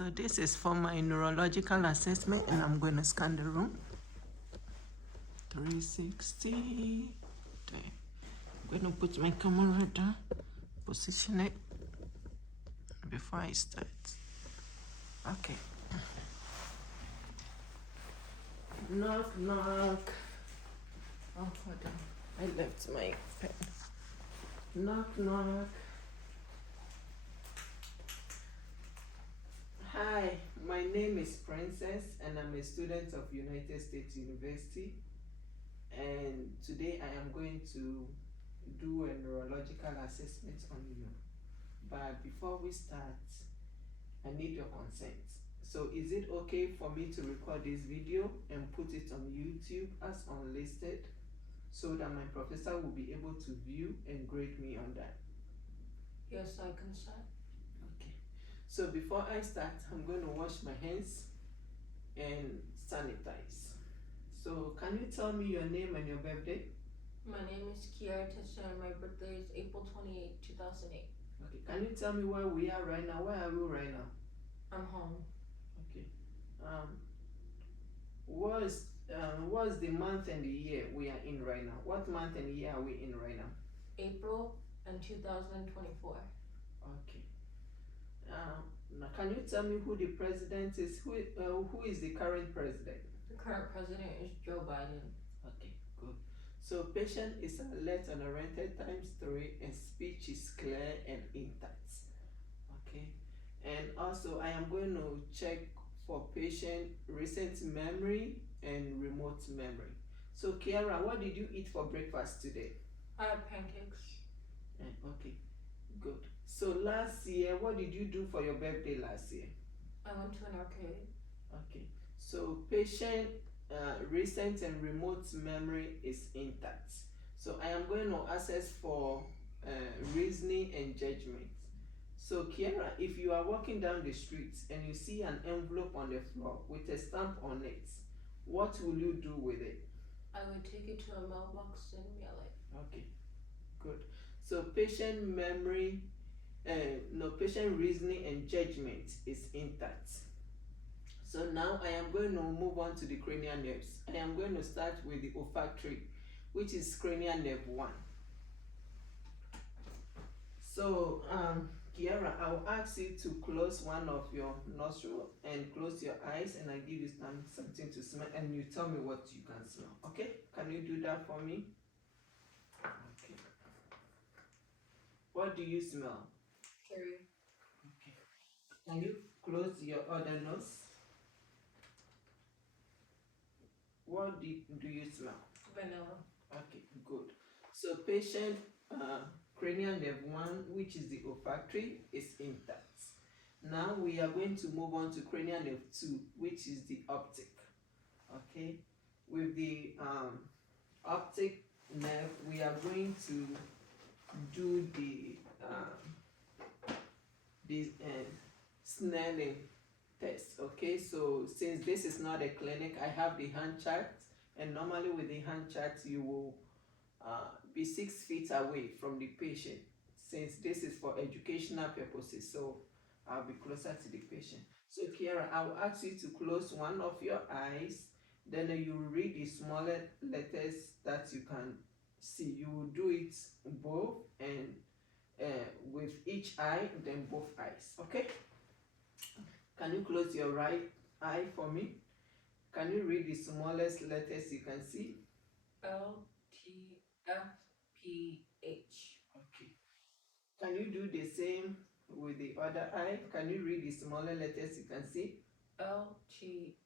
So this is for my neurological assessment, and I'm going to scan the room. 360. There. I'm going to put my camera down, position it before I start. Okay. Knock, knock. Oh, hold on. I left my pen. Knock, knock. Hi, my name is Princess, and I'm a student of United States University. And today I am going to do a neurological assessment on you. But before we start, I need your consent. So is it okay for me to record this video and put it on YouTube as unlisted so that my professor will be able to view and grade me on that? Yes, I consent. Okay. So before I start, I'm going to wash my hands and sanitize. So can you tell me your name and your birthday? My name is Kiara Tesha and my birthday is April 28, 2008. Okay. Can you tell me where we are right now? Where are we right now? I'm home. Okay. What's the month and the year we are in right now? What month and year are we in right now? April and 2024. Okay. Now can you tell me who the president is? Who is the current president? The current president is Joe Biden. Okay, good. So patient is alert and oriented ×3, and speech is clear and intact. Okay. And also I am going to check for patient recent memory and remote memory. So Kiara, what did you eat for breakfast today? I had pancakes. Okay, good. So last year, what did you do for your birthday last year? I went to an arcade. Okay. So patient recent and remote memory is intact. So I am going to assess for reasoning and judgment. So Kiara, if you are walking down the street and you see an envelope on the floor with a stamp on it, what will you do with it? I would take it to a mailbox and mail it. Okay, good. So patient memory, patient reasoning and judgment is intact. So now I am going to move on to the cranial nerves. I am going to start with the olfactory, which is cranial nerve 1. So Kiara, I will ask you to close one of your nostrils and close your eyes, and I give you something to smell, and you tell me what you can smell. Okay? Can you do that for me? Okay. What do you smell? Cherry. Okay. Can you close your other nose? What do you smell? Vanilla. Okay, good. So patient cranial nerve 1, which is the olfactory, is intact. Now we are going to move on to cranial nerve 2, which is the optic. Okay, with the optic nerve, we are going to do the Snelling test. Okay, so since this is not a clinic, I have the hand chart, and normally with the hand chart you will be 6 feet away from the patient, since this is for educational purposes, so I'll be closer to the patient. So Kiara, I will ask you to close one of your eyes, then you will read the smaller letters that you can see. You will do it both, and with each eye, then both eyes. Okay? Can you close your right eye for me? Can you read the smallest letters you can see? LTFPH. Okay. Can you do the same with the other eye? Can you read the smaller letters you can see? LTFPH.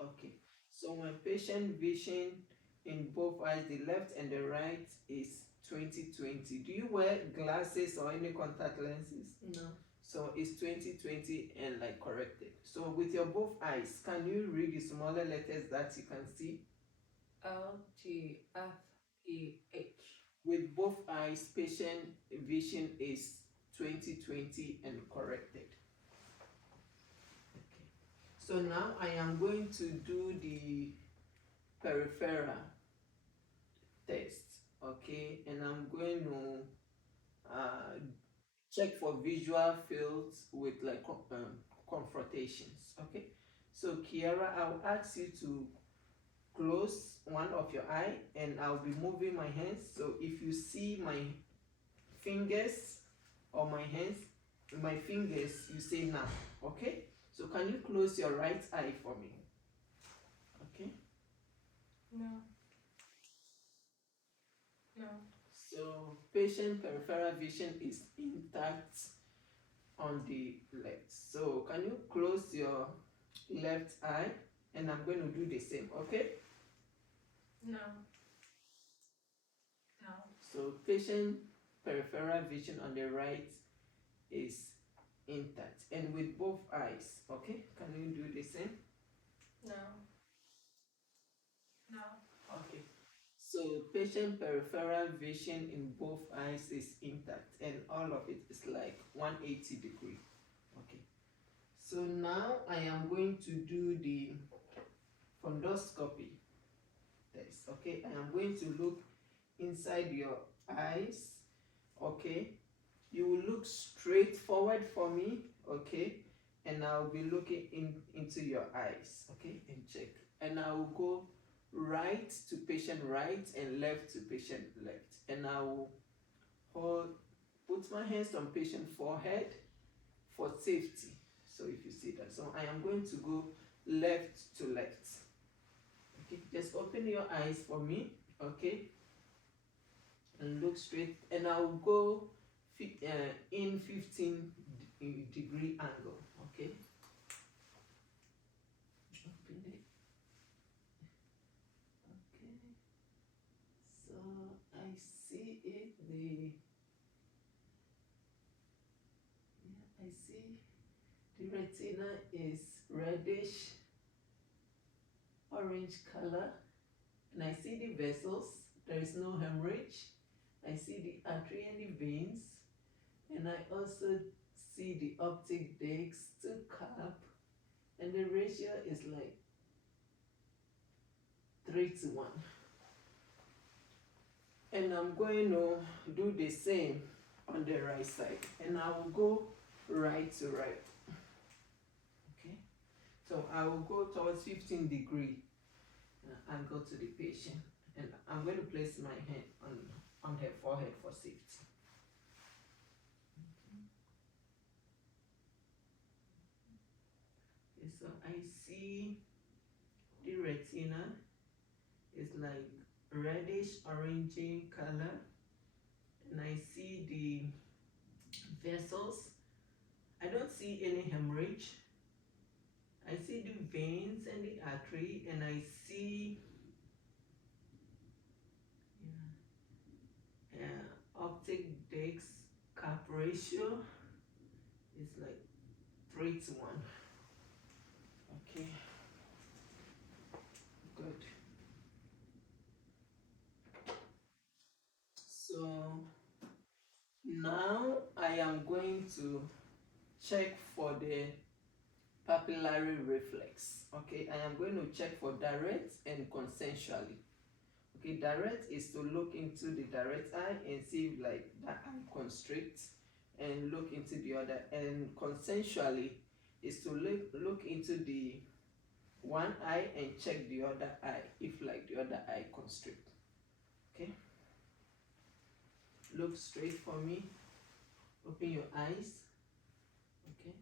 Okay. So when patient vision in both eyes, the left and the right, is 20/20. Do you wear glasses or any contact lenses? No. So it's 20/20 and like corrected. So with your both eyes, can you read the smaller letters that you can see? LTFPH. With both eyes, patient vision is 20/20 and corrected. Okay. So now I am going to do the peripheral test. Okay, and I'm going to check for visual fields with like confrontations. Okay, so Kiara, I'll ask you to close one of your eye and I'll be moving my hands. So if you see my fingers or my hands, my fingers, you say now. Okay, so can you close your right eye for me? Okay, No. No. so patient peripheral vision is intact on the left. So can you close your left eye and I'm going to do the same. Okay, No. No. so patient peripheral vision on the right is intact and with both eyes. Okay, can you do the same? No. No. Okay, so patient peripheral vision in both eyes is intact and all of it is like 180 degree. Okay, so now I am going to do the fundoscopy test. Okay, I am going to look inside your eyes. Okay, you will look straight forward for me. Okay, and I'll be looking into your eyes. Okay, and check, and I will go right to patient right and left to patient left, and I will put my hands on patient forehead for safety. So if you see that, so I am going to go left to left. Okay, just open your eyes for me. Okay, and look straight, and I will go in 15-degree angle. Okay, open it. Okay, so I see it. I see the retina is reddish orange color, and I see the vessels. There is no hemorrhage. I see the artery and the veins, and I also see the optic discs to cap, and the ratio is like 3:1. And I'm going to do the same on the right side, and I will go right to right. Okay, so I will go towards 15-degree angle to the patient, and I'm going to place my hand on her forehead for safety. Okay, so I see the retina is like reddish orangey color, and I see the vessels. I don't see any hemorrhage. I see the veins and the artery, and I see optic disc cap ratio is like 3:1. Okay, good. So now I am going to check for the papillary reflex. Okay, I am going to check for direct and consensually. Okay, direct is to look into the direct eye and see if like that eye constricts and look into the other, and consensually is to look into the one eye and check the other eye if like the other eye constrict. Okay, look straight for me, open your eyes. Okay,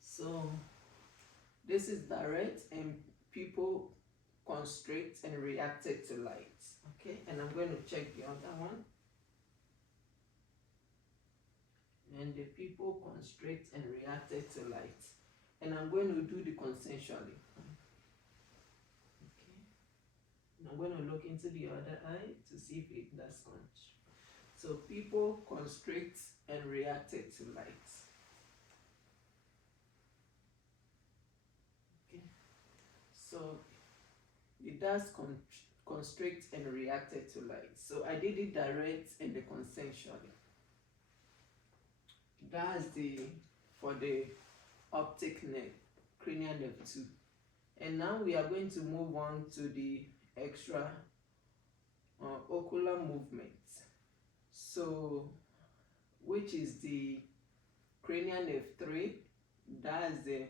so this is direct and people constrict and reacted to light. Okay, and I'm going to check the other one, and the people constrict and reacted to light, and I'm going to do the consensually. Okay, and I'm going to look into the other eye to see if it does constrict. So people constrict and reacted to light. Okay, so it does constrict and reacted to light. So I did it direct and the consensually. That's for the optic nerve, cranial nerve 2. And now we are going to move on to the extra ocular movement. So, which is the cranial nerve 3, that's the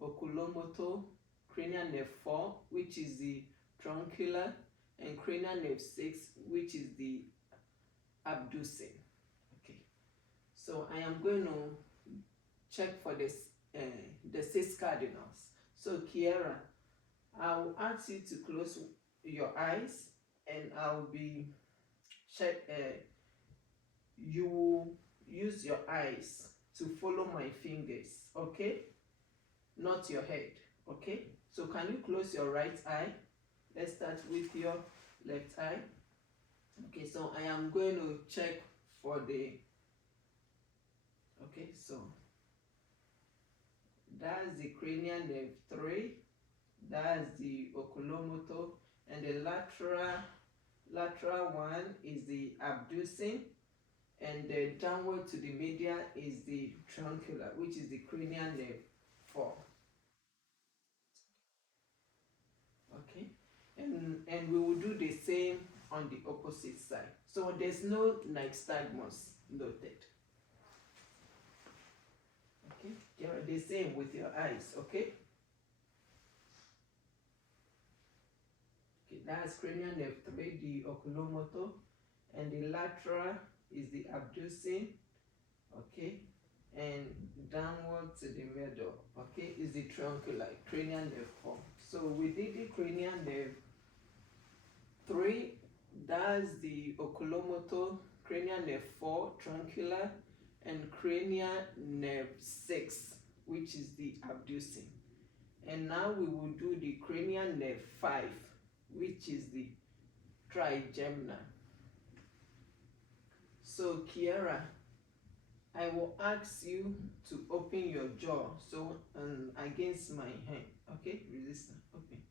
oculomotor, cranial nerve 4, which is the truncular, and cranial nerve 6, which is the abducing. Okay, so I am going to check for this the 6 cardinals. So Kiera, I will ask you to close your eyes, and I'll be check. You will use your eyes to follow my fingers, okay? Not your head, okay? So can you close your right eye? Let's start with your left eye. Okay, so I am going to check for the, okay, so that's the cranial nerve 3, that's the oculomotor, and the lateral one is the abducing, and the downward to the medial is the truncular, which is the cranial nerve 4. Okay, and we will do the same on the opposite side. So there's no nystagmus noted. Okay, you're the same with your eyes. Okay. Okay, that's cranial nerve 3, the oculomotor, and the lateral is the abducing. Okay, and downward to the middle, okay, is the truncular, cranial nerve 4. So we did the cranial nerve 3, that's the oculomotor, cranial nerve 4, truncular, and cranial nerve 6, which is the abducing. And now we will do the cranial nerve 5, which is the trigeminal. So Kiera, I will ask you to open your jaw, so against my hand, okay? Resistance, open.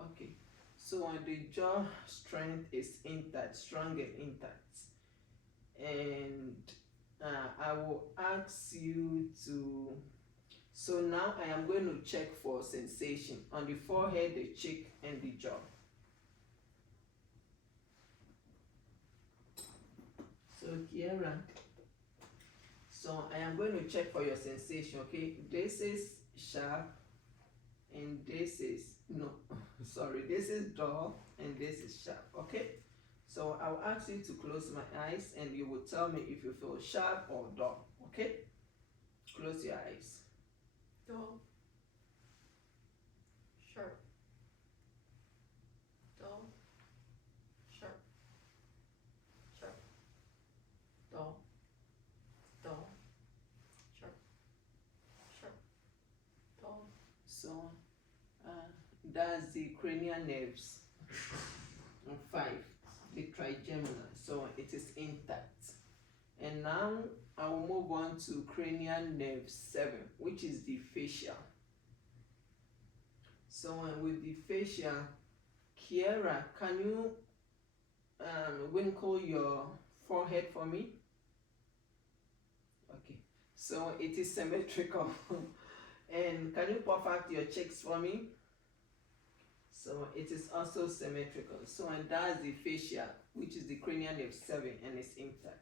Okay, so the jaw strength is intact, strong and intact. And I will ask you to, so now I am going to check for sensation on the forehead, the cheek, and the jaw. So Kiera, so I am going to check for your sensation, okay? This is sharp, and this is, no, sorry, this is dull, and this is sharp, okay? So I'll ask you to close my eyes, and you will tell me if you feel sharp or dull, okay? Close your eyes. Dull. Sharp. Dull. Sharp. Sharp. Dull. Dull. Sharp. Sharp. Dull. So that's the cranial nerves 5, the trigeminal, so it is intact. And now I will move on to cranial nerve 7, which is the facial. So with the facial, Kiera, can you winkle your forehead for me? Okay, so it is symmetrical. And can you puff out your cheeks for me? So it is also symmetrical. So and that's the facial, which is the cranial nerve 7, and it's intact.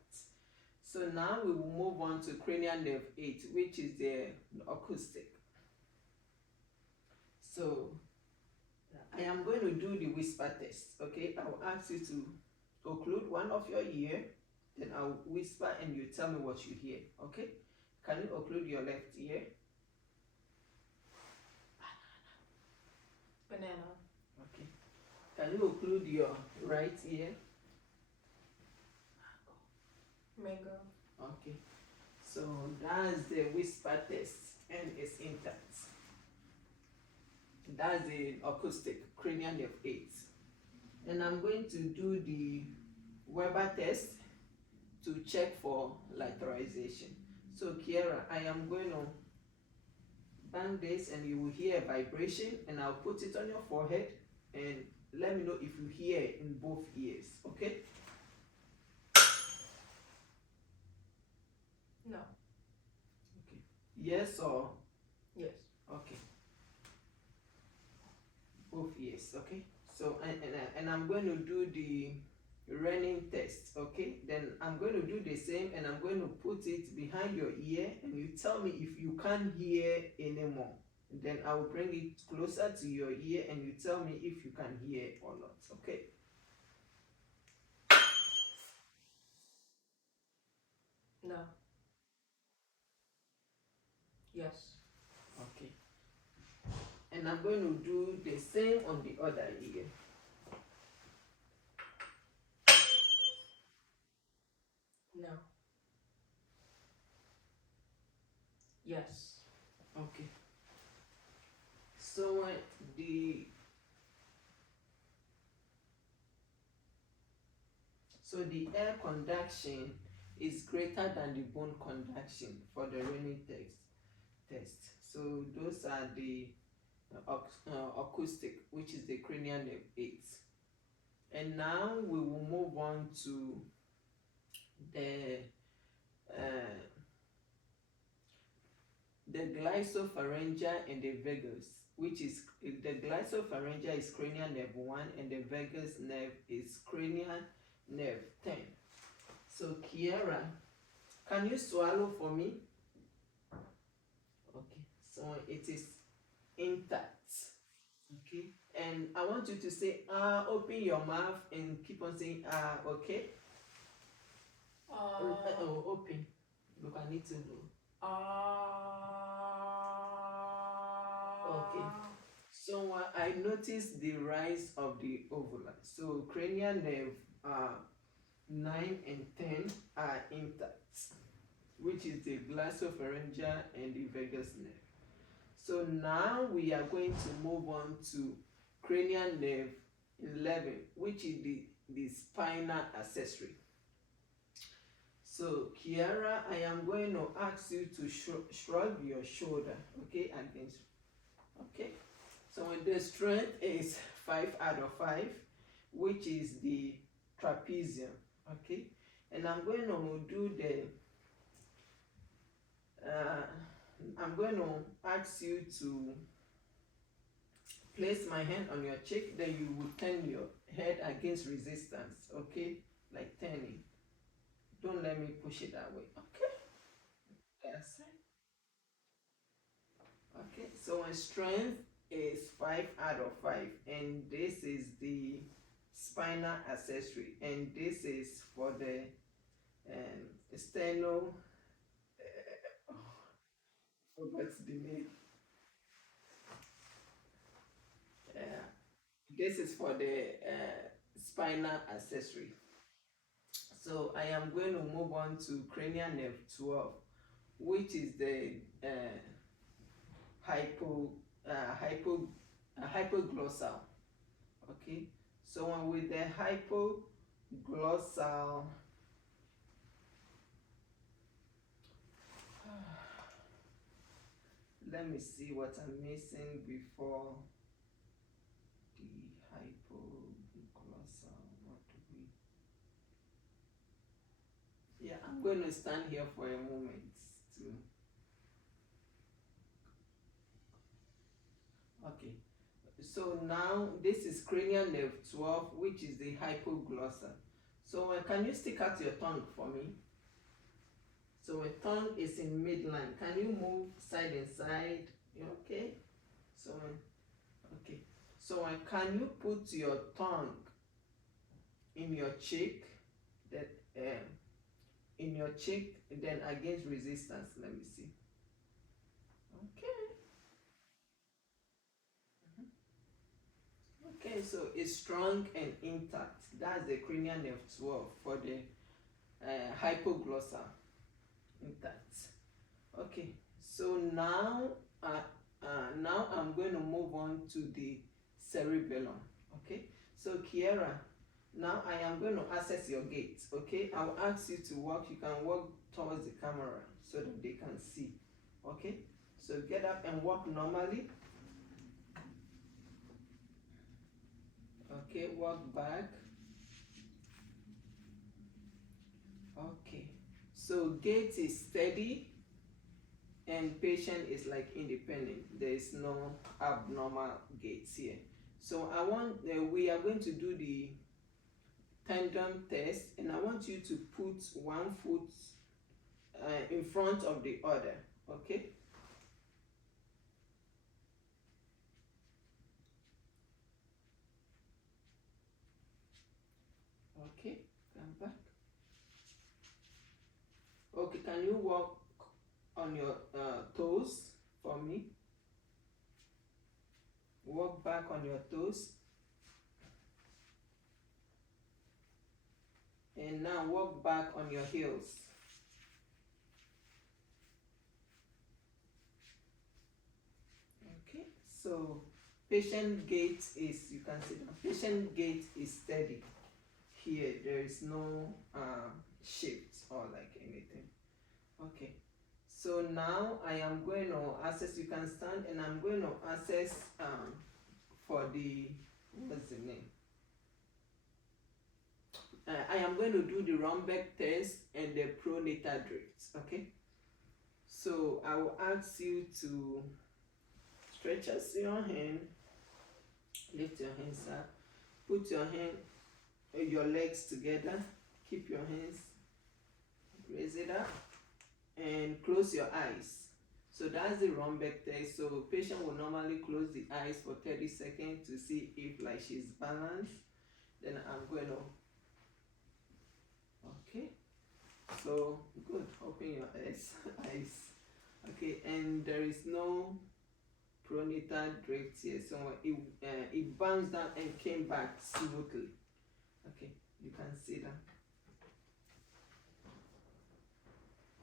So now we will move on to cranial nerve 8, which is the acoustic. So I am going to do the whisper test, okay? I will ask you to occlude one of your ear, then I'll whisper and you tell me what you hear, okay? Can you occlude your left ear? Banana. Okay. Can you occlude your right ear? Mango. Okay. So that's the whisper test, and it's intact. That's the acoustic, cranial nerve 8. And I'm going to do the Weber test to check for lateralization. So Kiera, I am going to bang this, and you will hear a vibration, and I'll put it on your forehead, and let me know if you hear it in both ears, okay? No. Okay. Yes or? Yes. Okay. Both ears, okay? So, and I'm going to do the running test. Okay, then I'm going to do the same, and I'm going to put it behind your ear, and you tell me if you can't hear anymore. Then I will bring it closer to your ear, and you tell me if you can hear or not. Okay. No. Yes. Okay. And I'm going to do the same on the other ear. No. Yes. Okay. So the the air conduction is greater than the bone conduction for the running test. So those are the acoustic, which is the cranial nerve 8. And now we will move on to the uh, the glissopharyngeal and the vagus, which is the glissopharyngeal is cranial nerve 1, and the vagus nerve is cranial nerve 10. So Kiara, can you swallow for me? Okay, so it is intact. Okay, and I want you to say open your mouth and keep on saying okay. Open. Look, I need to know. Okay. So I noticed the rise of the uvula. So cranial nerve 9 and 10 are intact, which is the glissopharyngeal and the vagus nerve. So now we are going to move on to cranial nerve 11, which is the spinal accessory. So Kiara, I am going to ask you to shrug your shoulder, okay, against, okay. So the strength is 5 out of 5, which is the trapezium, okay. And I'm going to do I'm going to ask you to place my hand on your cheek, then you will turn your head against resistance, okay, like turning. Don't let me push it that way, okay. That's it. Okay, so my strength is 5 out of 5, and this is the spinal accessory, and this is for the sternal. Forgot the name. Uh, this is for the spinal accessory. So I am going to move on to cranial nerve 12, which is the hypo hypoglossal. Okay, so with the hypoglossal, let me see what I'm missing before the hypoglossal. What do we? Yeah, I'm going to stand here for a moment too. Okay, so now this is cranial nerve 12, which is the hypoglossal. So can you stick out your tongue for me? So a tongue is in midline. Can you move side and side? Okay. So okay. So can you put your tongue in your cheek, that in your cheek, then against resistance? Let me see. Okay. Okay. So it's strong and intact. That's the cranial nerve 12 for the hypoglossal, intact. Okay. So now now I'm going to move on to the cerebellum. Okay. So Kiera, now I am going to access your gait. Okay, I'll ask you to walk. You can walk towards the camera so that they can see. Okay, so get up and walk normally. Okay, walk back. Okay, so gait is steady and patient is like independent. There is no abnormal gaits here. So I want we are going to do tendon test, and I want you to put one foot in front of the other, okay? Okay, come back. Okay, can you walk on your toes for me? Walk back on your toes. And now walk back on your heels. Okay, so patient gait is, you can see that patient gait is steady. Here, there is no shift or like anything. Okay, so now I am going to access, you can stand, and I'm going to access for the, what's the name? I am going to do the Rombeck test and the pronatal drift, okay? So I will ask you to stretch out your hand, lift your hands up, put your hand, your legs together, keep your hands, raise it up, and close your eyes. So that's the Rombeck test. So patient will normally close the eyes for 30 seconds to see if like she's balanced. Then I'm going to, okay, so good, open your eyes. Okay, and there is no pronatal drift here, so it bounced down and came back smoothly. Okay, you can see that.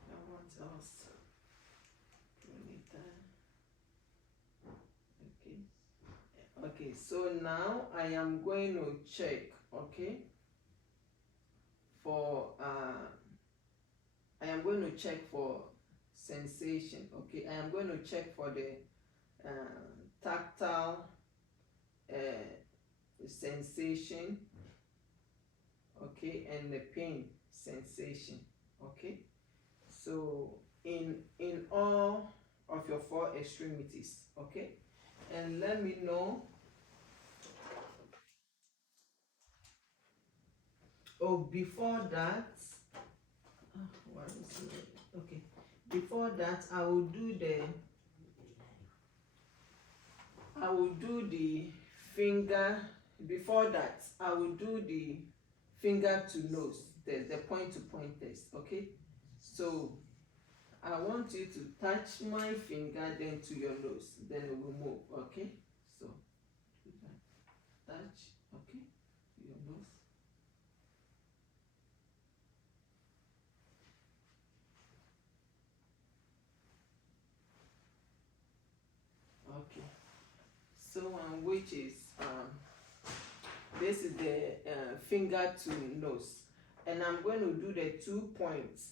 Now what else? Pronatal. Okay. Okay, so now I am going to check, okay, for I am going to check for sensation. Okay, I am going to check for the tactile sensation, okay, and the pain sensation, okay. So in all of your four extremities, okay, and let me know. Oh, before that, why is it? Okay, before that I will do the finger. Before that I will do the finger to nose test, the point to point test, okay. So I want you to touch my finger then to your nose, then it will move, okay. So touch, okay, to your nose. Okay, so which is this is the finger to nose, and I'm going to do the 2 points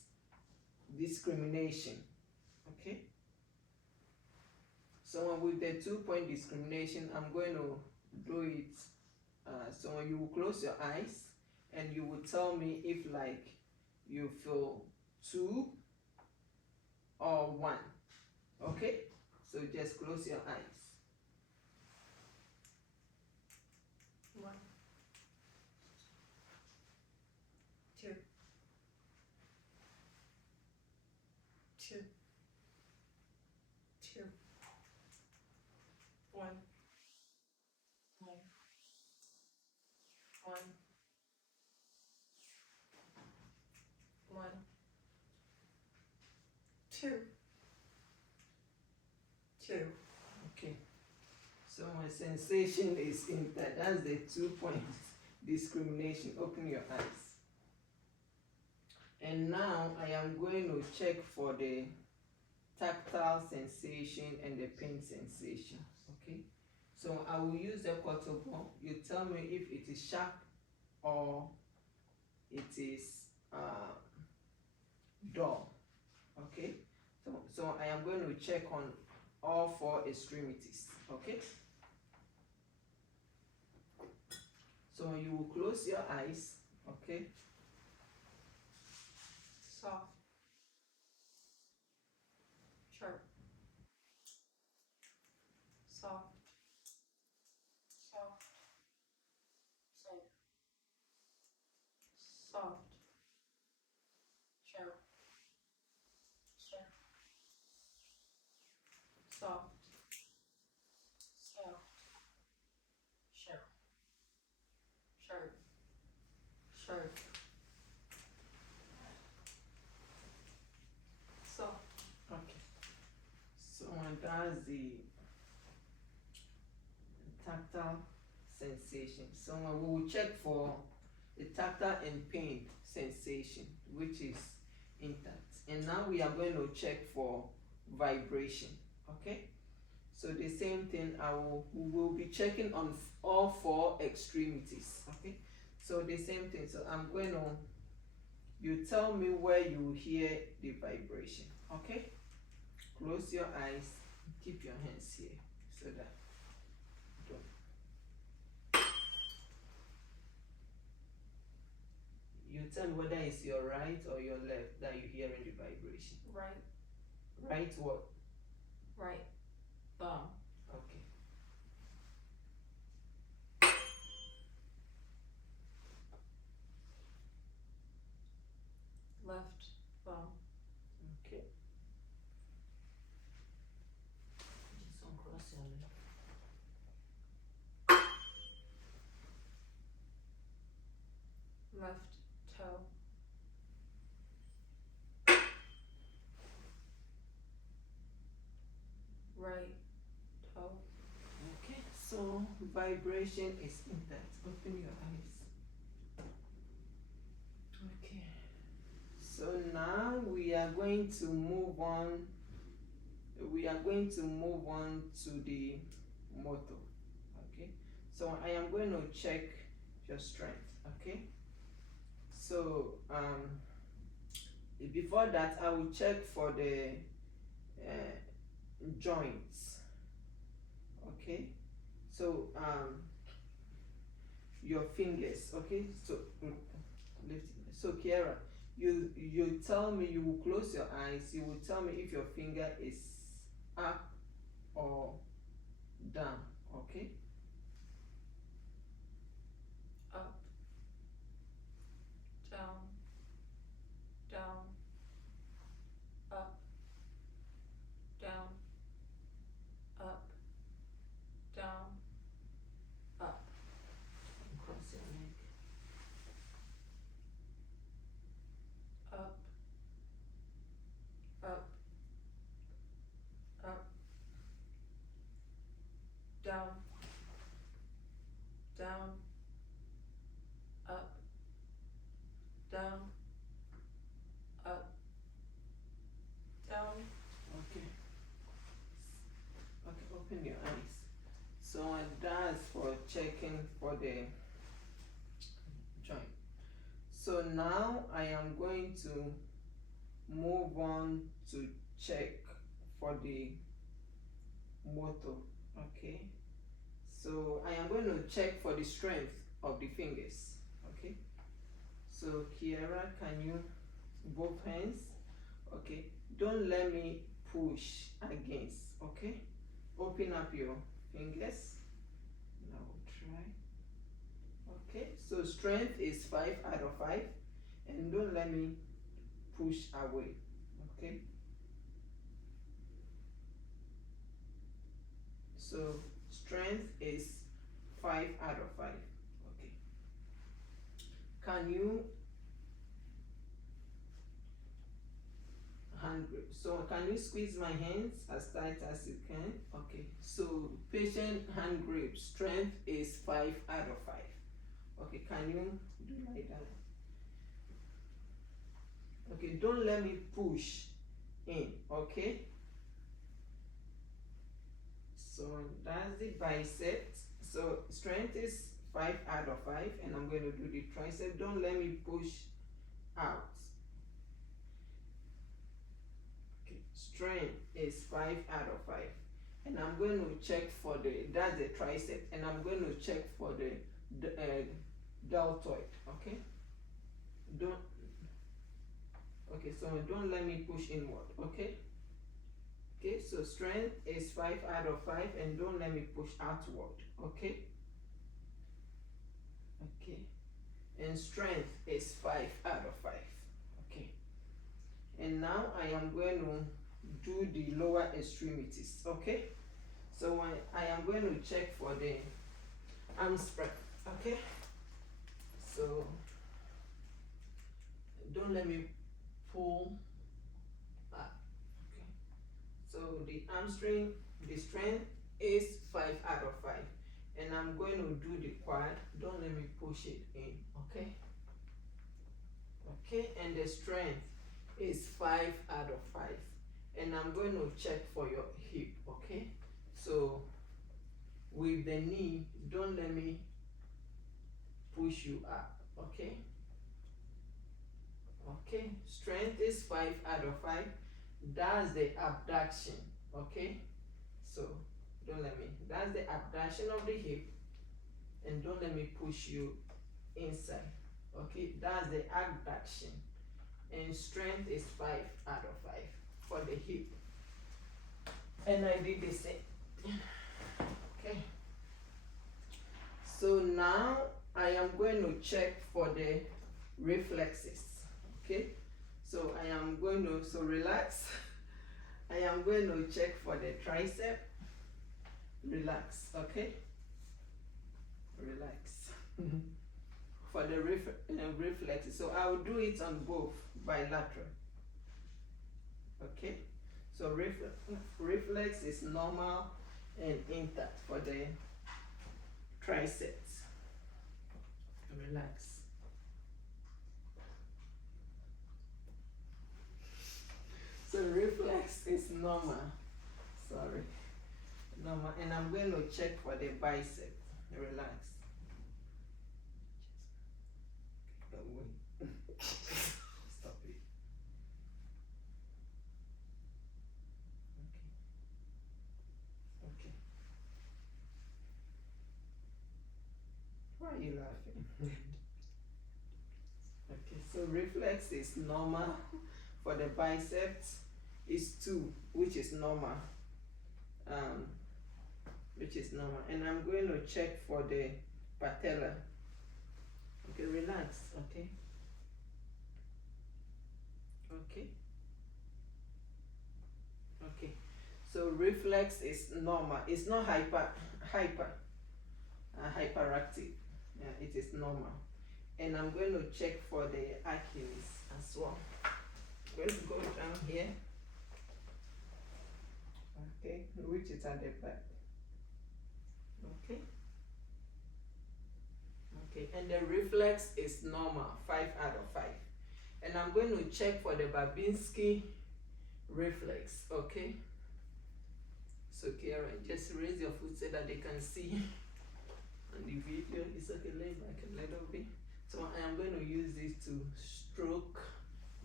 discrimination, okay. So with the 2 point discrimination, I'm going to do it. So you will close your eyes and you will tell me if like you feel 2 or 1, okay. So just close your eyes. 1, 2, 2, 2, 1, 1, 1, 2, 2. Okay. So my sensation is in that. That's the 2 point discrimination. Open your eyes. And now I am going to check for the tactile sensation and the pain sensation, okay. So I will use the quarter ball. You tell me if it is sharp or it is dull, okay. So I am going to check on all 4 extremities, okay. So you will close your eyes, okay. Soft, sharp, soft, soft, soft, soft, sharp, sharp, soft, soft, sharp, sharp, sharp, soft. Okay. So that's the tactile sensation. So we will check for the tactile and pain sensation, which is intact. And now we are going to check for vibration. Okay. So the same thing, we will be checking on all four extremities. Okay. So the same thing. So I'm going to, you tell me where you hear the vibration. Okay. Close your eyes. Keep your hands here so that don't. You tell me whether it's your right or your left that you're hearing the vibration. Right, Right what? right, thumb, Okay. left, thumb. Okay. Just uncross your leg. Left toe, right toe, Okay. So vibration is intact. Open your eyes. Okay. So now we are going to move on. We are going to move on to the motor. Okay. So I am going to check your strength. Okay. So before that, I will check for the joints. Okay. So your fingers. Okay. So lift it. So Kiara, you tell me, you will close your eyes, you will tell me if your finger is up or down. Okay. up, down, down, up, down, up, down, up, Cross your leg. up, up, up, down, down, up, down, up, down, Okay. Okay, open your eyes. So that's for checking for the joint. So now I am going to move on to check for the motor. Okay. So I am going to check for the strength of the fingers. Okay. So Kiara, can you both hands? Okay. Don't let me push against. Okay. Open up your fingers. Now we'll try. Okay. So strength is 5 out of 5, and don't let me push away. Okay. So strength is 5 out of 5. Okay. Can you hand grip? So can you squeeze my hands as tight as you can? Okay. So patient hand grip strength is 5 out of 5. Okay. Can you do like that? Okay. Don't let me push in. Okay. So that's the biceps. So strength is 5 out of 5, and I'm going to do the tricep. Don't let me push out. Okay. Strength is 5 out of 5, and I'm going to check for that's the tricep, and I'm going to check for the deltoid. Okay. Don't. Okay. So don't let me push inward. Okay. Okay, so strength is 5 out of 5, and don't let me push outward. Okay. Okay. and strength is 5 out of 5. Okay, and now I am going to do the lower extremities. Okay, so when I am going to check for the arm spread. Okay, so don't let me pull up. Okay, so the hamstring, the strength is 5 out of 5, and I'm going to do the quad. Don't let me push it in. Okay, okay, and the strength is 5 out of 5, and I'm going to check for your hip. Okay, so with the knee, don't let me push you up. Okay, okay, strength is 5 out of 5. That's the abduction. Okay, so don't let me, that's the abduction of the hip, and don't let me push you inside. Okay, that's the abduction, and strength is 5 out of 5 for the hip, and I did the same. Okay, so now I am going to check for the reflexes. Okay, so I am going to, so relax. I am going to check for the tricep. Relax. Okay, relax. For the reflexes, so I will do it on both bilateral. Okay, so reflex is normal and intact for the triceps. Relax. So reflex is normal. Sorry, normal, and I'm going to check for the bicep. Relax. Oh, wait. Stop it. Okay. Okay. Why are you laughing? Okay, so reflex is normal. For the biceps is 2, which is normal. Which is normal. And I'm going to check for the patella. Okay, relax. Okay. Okay. Okay. So reflex is normal. It's not hyperactive. Yeah, it is normal. And I'm going to check for the Achilles as well. I'm going to go down here. Okay, which is at the back. Okay. Okay, and the reflex is normal, 5 out of 5. And I'm going to check for the Babinski reflex. Okay. So Karen, just raise your foot so that they can see on the video. It's okay, lay back a little bit. So I am going to use this to stroke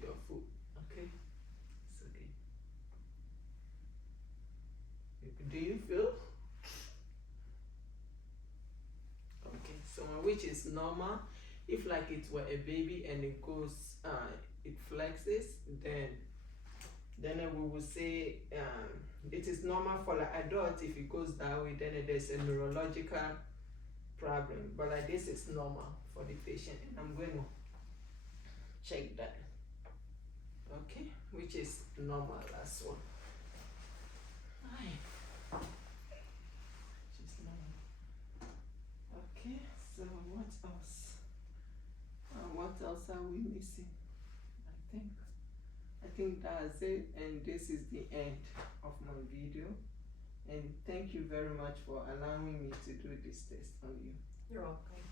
your foot. Okay. It's okay. Do you feel? Okay, so which is normal. If like it were a baby and it goes, it flexes, then we will say it is normal for like adult. If it goes that way, then there's a neurological problem. But like this is normal for the patient, and I'm going to check that. Okay, which is normal as well. Okay, so what else? What else are we missing? I think that's it, and this is the end of my video. And thank you very much for allowing me to do this test on you. You're welcome.